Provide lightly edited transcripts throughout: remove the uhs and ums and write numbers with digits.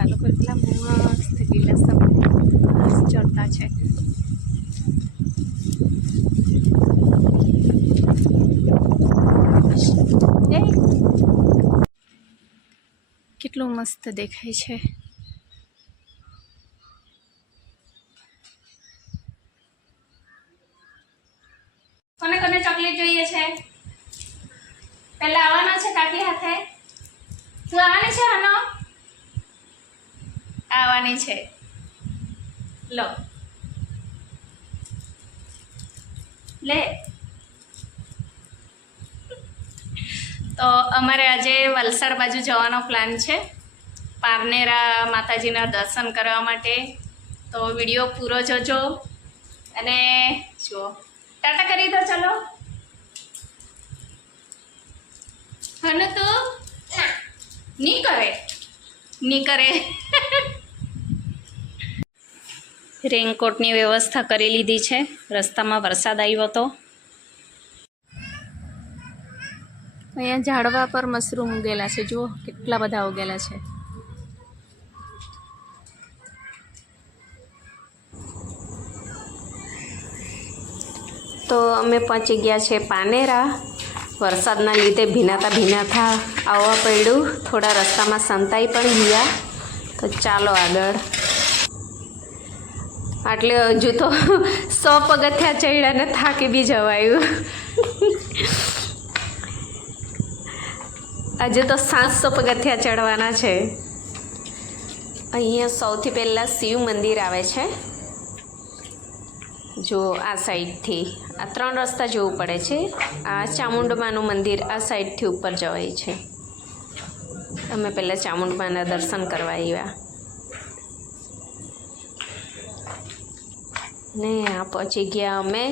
આ લોકો એટલા મસ્ત લીલા ચડતા છે. કેટલું મસ્ત દેખાય છે. કોને કોને ચોકલેટ જોઈએ છે? પહેલા આવવાનો છે કાકી હાથે. તું આવવાની છે? હનો આવવાની છે. લો લે. તો અમારે આજે વલસાડ બાજુ જવાનો પ્લાન છે, પારનેરા માતાજીના દર્શન કરવા માટે. તો વિડીયો પૂરો જોજો અને જુઓ. ટાટા કરી દો. ચલો હનુ તું ની કરે. રેનકોટની વ્યવસ્થા કરી લીધી છે. રસ્તામાં વરસાદ આવ્યો હતો. અહીંયા ઝાડવા પર મશરૂમ ઉગેલા છે. જુઓ કેટલા બધા ઉગેલા છે. તો અમે પહોંચી ગયા છે પાનેરા. વરસાદના લીધે ભીનાતા આવવા પડ્યું. થોડા રસ્તામાં સંતાઈ પણ ગયા. તો ચાલો આગળ. આટલે હજુ તો 100 પગથિયા ચડ્યા ને થાકી બી જવાયું. આજે તો 700 પગથિયા ચડવાના છે. અહીંયા સૌથી પહેલાં શિવ મંદિર આવે છે. જો આ સાઈડથી આ 3 રસ્તા જવું પડે છે. આ ચામુંડમાનું મંદિર આ સાઈડથી ઉપર જવાય છે. અમે પહેલાં ચામુંડમાના દર્શન કરવા આવ્યા ને આ પહોંચી ગયા અમે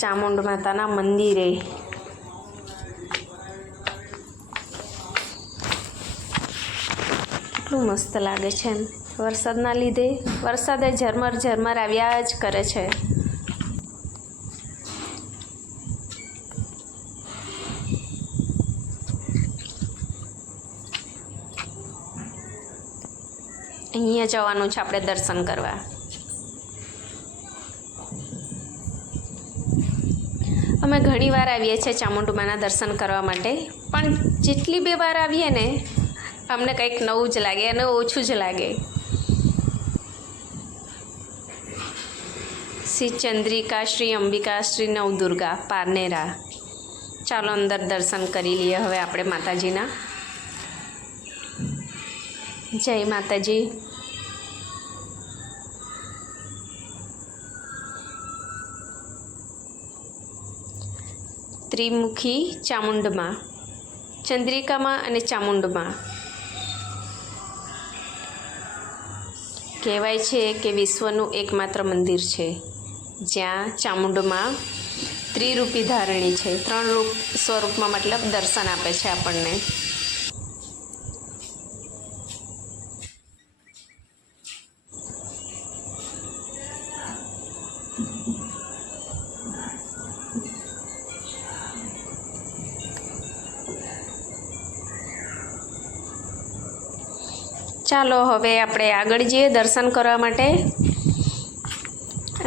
ચામુંડ માતાના મંદિરે. કેટલું મસ્ત લાગે છે એમ. વરસાદના લીધે વરસાદે ઝરમર આવ્યા જ કરે છે. અહીંયા જવાનું છે આપણે દર્શન કરવા. અમે ઘણી વાર આવીએ છીએ ચામુંડમાના દર્શન કરવા માટે, પણ જેટલી બે વાર આવીએ ને અમને કંઈક નવું જ લાગે અને ઓછું જ લાગે. શ્રી ચંદ્રિકા, શ્રી અંબિકા, શ્રી નવદુર્ગા, પારનેરા. ચાલો અંદર દર્શન કરી લઈએ હવે આપણે માતાજીના. જય માતાજી. ત્રિમુખી ચામુંડમાં, ચંદ્રિકામાં અને ચામુંડમાં. કહેવાય છે કે વિશ્વનું એકમાત્ર મંદિર છે જ્યાં ચામુંડમાં ત્રિરૂપી ધારણી છે. 3 રૂપ સ્વરૂપમાં મતલબ દર્શન આપે છે આપણને. ચાલો હવે આપણે આગળ જઈએ દર્શન કરવા માટે.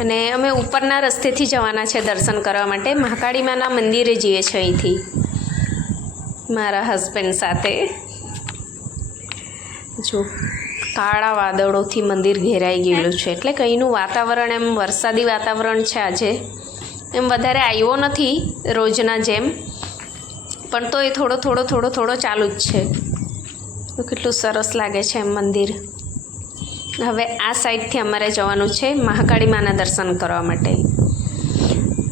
અને અમે ઉપરના રસ્તેથી જવાના છે દર્શન કરવા માટે. મહાકાળી માના મંદિરે જઈએ છીએ અહીંથી મારા હસબન્ડ સાથે. જો કાળા વાદળોથી મંદિર ઘેરાઈ ગયેલું છે, એટલે કંઈનું વાતાવરણ એમ વરસાદી વાતાવરણ છે આજે. એમ વધારે આવ્યો નથી રોજના જેમ, પણ તો એ થોડો ચાલુ જ છે. તો કેટલું સરસ લાગે છે એમ મંદિર. હવે આ સાઈડથી અમારે જવાનું છે મહાકાળી માના દર્શન કરવા માટે.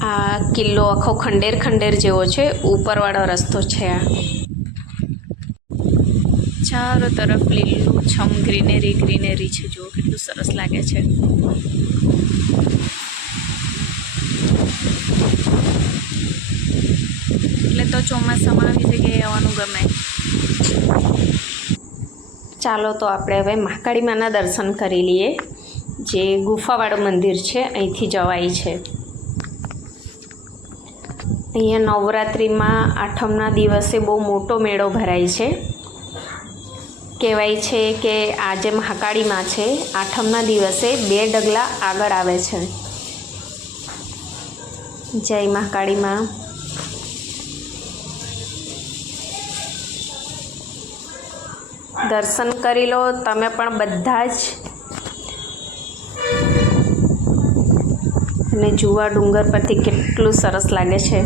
આ કિલ્લો આખો ખંડેર જેવો છે, ઉપરવાળો રસ્તો છે. આ ચારો તરફ લીલું છમ ગ્રીનરી છે. જુઓ કેટલું સરસ લાગે છે. એટલે તો ચોમાસામાં આવી જગ્યાએ આવવાનું ગમે. ચાલો તો આપણે હવે મહાકાળી માના દર્શન કરી લઈએ. જે ગુફાવાળું મંદિર છે અહીંથી જવાય છે. અહીંયા નવરાત્રિમાં 8મના દિવસે બહુ મોટો મેળો ભરાય છે. કહેવાય છે કે આજે મહાકાળીમાં છે, આઠમના દિવસે 2 ડગલા આગળ આવે છે. જય મહાકાળીમાં. દર્શન કરી લો તમે પણ બધા જ. અને જુવા ડુંગર પરથી કેટલું સરસ લાગે છે.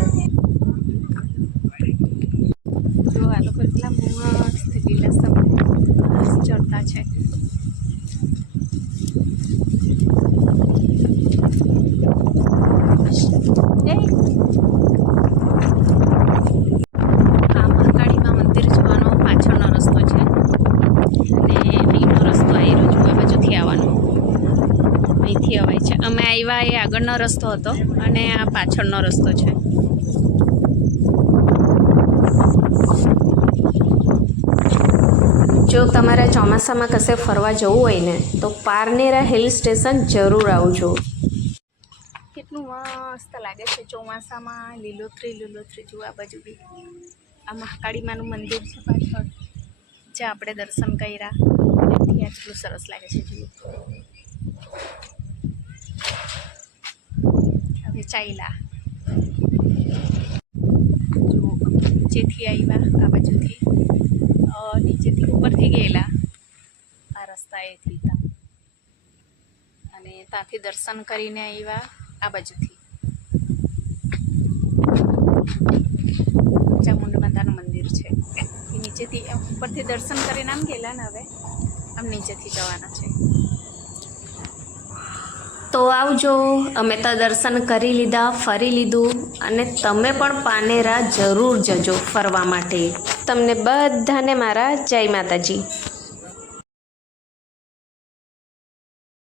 જો આ લોકો એટલા મસ્ત લીલાસમ ચડતા છે. આ મહાકાળીમાં મંદિર જવાનો પાછળનો રસ્તો છે અને અહીંનો રસ્તો આવી રહ્યો છે. આ બાજુથી આવવાનો અહીંથી અવાય છે. અમે આવ્યા એ આગળનો રસ્તો હતો અને આ પાછળનો રસ્તો છે. જો તમારે ચોમાસામાં કશે ફરવા જવું હોય ને તો પારનેરા હિલ સ્ટેશન જરૂર આવજો. કેટલું મસ્ત લાગે છે ચોમાસામાં. લીલોતરી લીલોતરી જુઓ આ બાજુ બી. આ મહાકાળીમાનું મંદિર છે પાછળ, જે આપણે દર્શન કર્યા એથી આટલું સરસ લાગે છે. જુઓ હવે ચાલ્યા. જો નીચેથી આવ્યા આ બાજુથી, નીચેથી ઉપરથી ગયેલા આ રસ્તાએથી અને ત્યાંથી દર્શન કરીને આવ્યા આ બાજુથી. ચામુંડ માતાનું મંદિર છે એ નીચેથી, ઉપરથી દર્શન કરીને આમ ગયેલા ને હવે આમ નીચેથી જવાના છે. તો આવજો. અમે તો દર્શન કરી લીધા, ફરી લીધું અને તમે પણ પાનેરા જરૂર જજો ફરવા માટે. તમને બધાને મારા જય માતાજી.